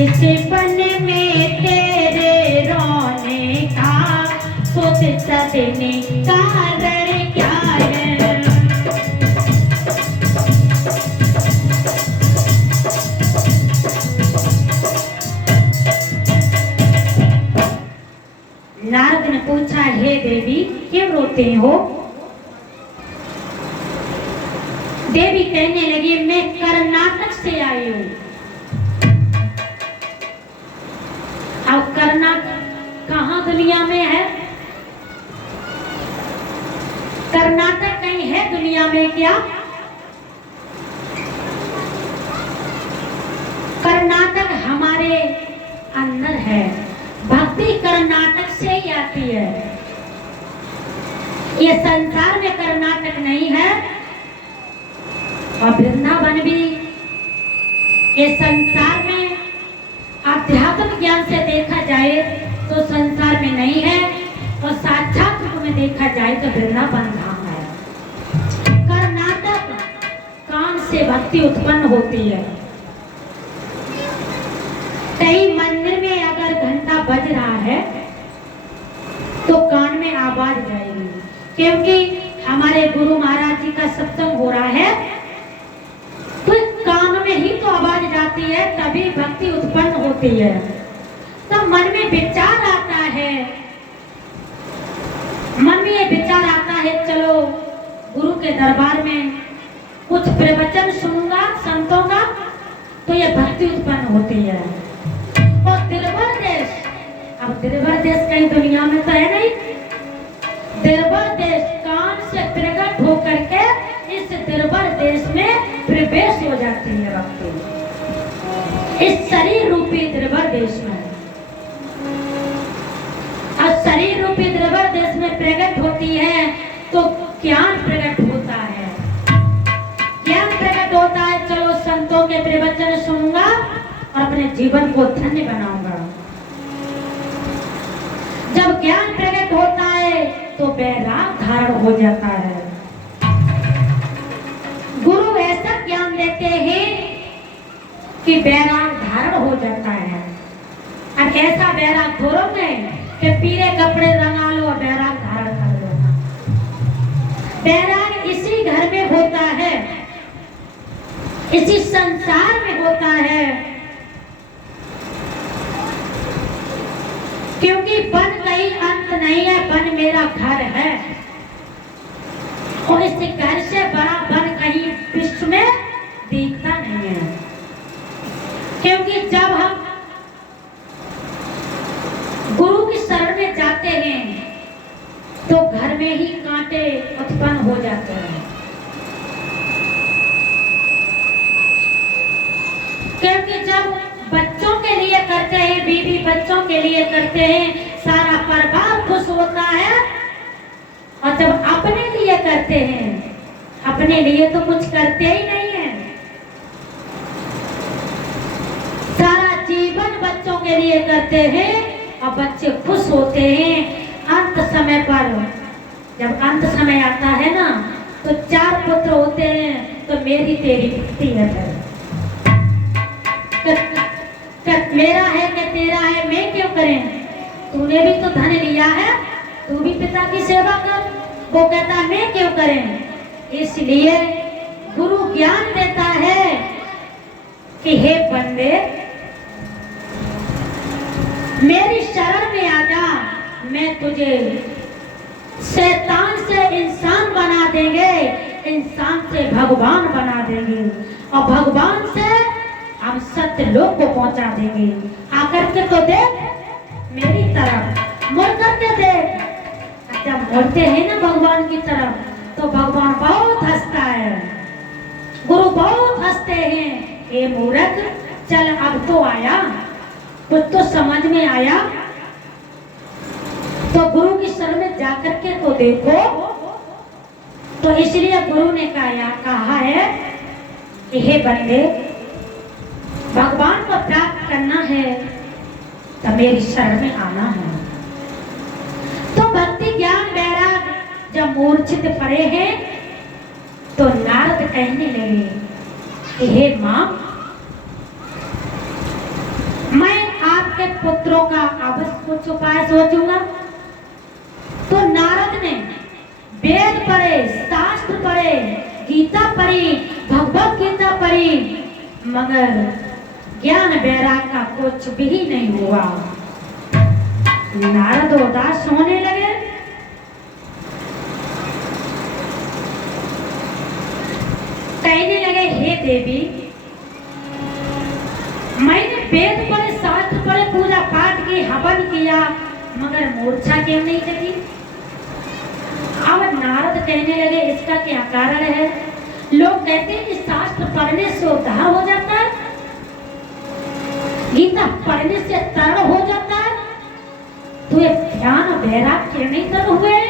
इस बन में तेरे रोने का सोच सदने कारण क्या है। नारद ने पूछा, हे देवी क्यों रोते हो? देवी कहने लगी, मैं कर्नाटक से आई हूं। अब कर्नाटक कहां दुनिया में है? कर्नाटक कहीं है दुनिया में क्या? कर्नाटक हमारे अंदर है। भक्ति कर्नाटक से ही आती है। ये संसार में कर्नाटक नहीं है और वृंदावन भी ये संसार में आध्यात्मिक ज्ञान से देखा जाए तो संसार में नहीं है और साक्षात रूप में देखा जाए तो वृंदावन धाम है। कर्नाटक कान से भक्ति उत्पन्न होती है। कई मंदिर में अगर घंटा बज रहा है तो कान में आवाज जाएगी, क्योंकि हमारे गुरु महाराज जी का सत्संग हो रहा है तो कान में ही तो आवाज जाती है, तभी भक्ति उत्पन्न होती है। तो मन में विचार आता है, मन में ये विचार आता है, चलो गुरु के दरबार में कुछ प्रवचन सुनूंगा संतों का, तो ये भक्ति उत्पन्न होती है। और दिलबर देश, अब दिलबर देश कहीं दुनिया में तो है नहीं। दिलबर देश कान से प्रकट होकर के इस दिलबर देश में प्रवेश हो जाती है भक्ति, इस शरीर रूपी दिलबर देश में। और शरीर रूपी दिलबर देश में प्रकट होती है तो ज्ञान प्रकट होता है। ज्ञान प्रकट होता है, चलो संतों के प्रवचन सुनूंगा और अपने जीवन को धन्य बनाऊंगा। जब ज्ञान प्रकट होता है तो वैराग धारण हो जाता है। गुरु ऐसा ज्ञान देते हैं कि वैराग धारण हो जाता है। अब ऐसा वैराग थोड़ा नहीं कि पीले कपड़े रंगा लो और वैराग धारण कर लो। वैराग इसी घर में होता है, इसी संसार में होता है, क्योंकि वन कहीं अंत नहीं है, वन मेरा घर है और इस घर से बड़ा वन कहीं विश्व में दिखता नहीं है। क्योंकि जब हम गुरु की शरण में जाते हैं तो घर में ही कांटे उत्पन्न हो जाते हैं। क्योंकि जब बच्चों के लिए करते हैं, बीवी बच्चों के लिए करते हैं, सारा परिवार खुश होता है। और जब अपने लिए करते हैं, अपने लिए तो कुछ करते ही नहीं है। सारा जीवन बच्चों के लिए करते हैं और बच्चे खुश होते हैं। अंत समय पर जब अंत समय आता है ना तो 4 पुत्र होते हैं तो मेरी तेरी दिखती है। मेरा है कि तेरा है, मैं क्यों करें? तूने भी तो धन लिया है, तू भी पिता की सेवा कर। वो कहता है मैं क्यों करें? इसलिए गुरु ज्ञान देता है कि हे बंदे मेरी शरण में आ जा, मैं तुझे शैतान से इंसान बना देंगे, इंसान से भगवान बना देंगे और भगवान से हम सत्य लोक को पहुंचा देंगे। आकर के तो देख मेरी तरफ, मुड़ करके देख। जब मुड़ते हैं ना भगवान की तरफ तो भगवान बहुत हंसता है, गुरु बहुत हंसते हैं। हे मूर्ख, चल अब तो आया, कुछ तो समझ में आया, तो गुरु की शरण में जाकर के तो देखो। तो इसलिए गुरु ने कहा है कि हे बंदे, भगवान को प्राप्त करना है तो मेरी शरण में आना है। तो भक्ति ज्ञान वैराग जब मूर्छित पड़े हैं तो नारद कहने लगे कि हे माँ, का अवश्य कुछ उपाय सोचूंगा। तो नारद ने वेद पढ़े, शास्त्र पढ़े, गीता पढ़ी, भगवत गीता पढ़ी, मगर ज्ञान वैराग का कुछ भी नहीं हुआ। नारद उदास होने लगे। कहने लगे, हे देवी, मैंने वेद पढ़े, शास्त्र पढ़े, पूजा पाठ की, हवन किया, मगर मूर्छा क्यों नहीं चली? अब नारद कहने लगे, इसका क्या कारण है? लोग कहते हैं कि शास्त्र पढ़ने से उद्धार हो जाता है, गीता पढ़ने से तरण हो जाता है, तो ये ध्यान वैराग क्यों नहीं तरण हुए?